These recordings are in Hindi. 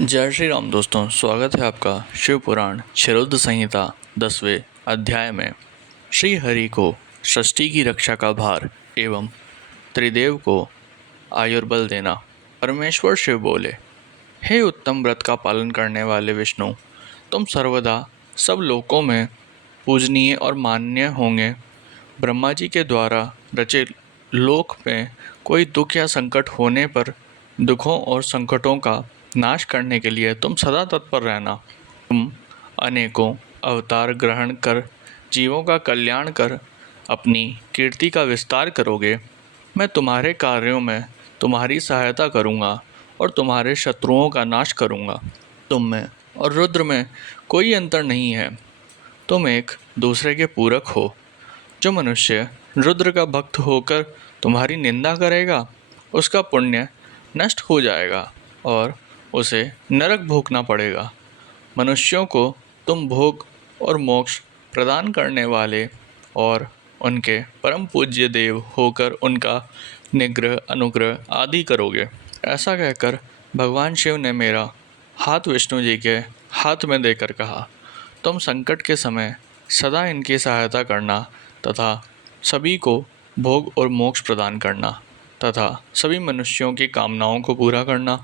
जय श्री राम दोस्तों, स्वागत है आपका शिव पुराण क्षीरोद संहिता 10वें अध्याय में। श्री हरि को सृष्टि की रक्षा का भार एवं त्रिदेव को आयुर्बल देना। परमेश्वर शिव बोले, हे उत्तम व्रत का पालन करने वाले विष्णु, तुम सर्वदा सब लोकों में पूजनीय और मान्य होंगे। ब्रह्मा जी के द्वारा रचे लोक में कोई दुख या संकट होने पर दुखों और संकटों का नाश करने के लिए तुम सदा तत्पर रहना। तुम अनेकों अवतार ग्रहण कर जीवों का कल्याण कर अपनी कीर्ति का विस्तार करोगे। मैं तुम्हारे कार्यों में तुम्हारी सहायता करूँगा और तुम्हारे शत्रुओं का नाश करूँगा। तुम में और रुद्र में कोई अंतर नहीं है, तुम एक दूसरे के पूरक हो। जो मनुष्य रुद्र का भक्त होकर तुम्हारी निंदा करेगा, उसका पुण्य नष्ट हो जाएगा और उसे नरक भोगना पड़ेगा। मनुष्यों को तुम भोग और मोक्ष प्रदान करने वाले और उनके परम पूज्य देव होकर उनका निग्रह अनुग्रह आदि करोगे। ऐसा कहकर भगवान शिव ने मेरा हाथ विष्णु जी के हाथ में देकर कहा, तुम संकट के समय सदा इनकी सहायता करना तथा सभी को भोग और मोक्ष प्रदान करना तथा सभी मनुष्यों की कामनाओं को पूरा करना।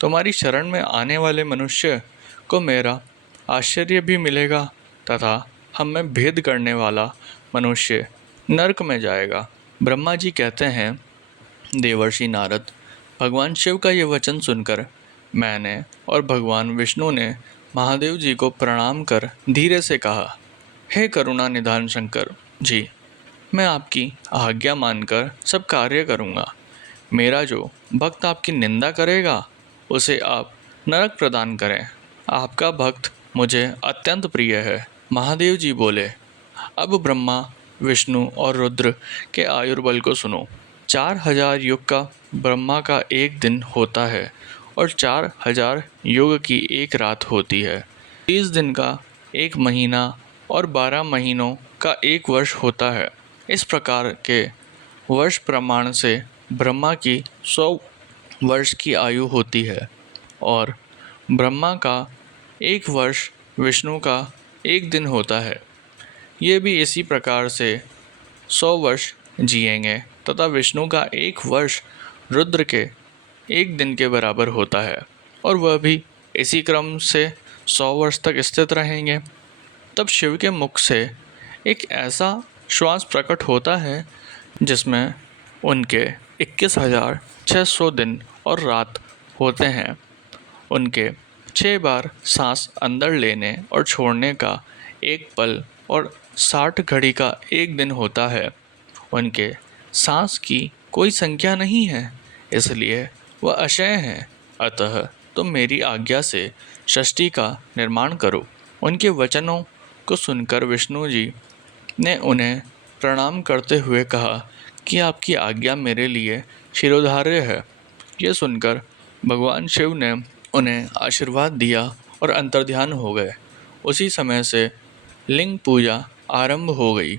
तुम्हारी शरण में आने वाले मनुष्य को मेरा आश्चर्य भी मिलेगा तथा हम में भेद करने वाला मनुष्य नरक में जाएगा। ब्रह्मा जी कहते हैं, देवर्षि नारद, भगवान शिव का ये वचन सुनकर मैंने और भगवान विष्णु ने महादेव जी को प्रणाम कर धीरे से कहा, हे करुणा निधान शंकर जी, मैं आपकी आज्ञा मानकर सब कार्य करूँगा। मेरा जो भक्त आपकी निंदा करेगा उसे आप नरक प्रदान करें। आपका भक्त मुझे अत्यंत प्रिय है। महादेव जी बोले, अब ब्रह्मा विष्णु और रुद्र के आयुर्बल को सुनो। 4000 युग का ब्रह्मा का एक दिन होता है और 4000 युग की एक रात होती है। 30 दिन का एक महीना और 12 महीनों का एक वर्ष होता है। इस प्रकार के वर्ष प्रमाण से ब्रह्मा की 100 वर्ष की आयु होती है और ब्रह्मा का एक वर्ष विष्णु का एक दिन होता है। ये भी इसी प्रकार से 100 वर्ष जिएंगे तथा विष्णु का एक वर्ष रुद्र के एक दिन के बराबर होता है और वह भी इसी क्रम से 100 वर्ष तक स्थित रहेंगे। तब शिव के मुख से एक ऐसा श्वास प्रकट होता है जिसमें उनके 21,600 दिन और रात होते हैं। उनके 6 बार सांस अंदर लेने और छोड़ने का एक पल और 60 घड़ी का एक दिन होता है। उनके सांस की कोई संख्या नहीं है, इसलिए वह अक्षय हैं। अतः तुम मेरी आज्ञा से सृष्टि का निर्माण करो। उनके वचनों को सुनकर विष्णु जी ने उन्हें प्रणाम करते हुए कहा कि आपकी आज्ञा मेरे लिए शिरोधार्य है। यह सुनकर भगवान शिव ने उन्हें आशीर्वाद दिया और अंतर्ध्यान हो गए। उसी समय से लिंग पूजा आरंभ हो गई।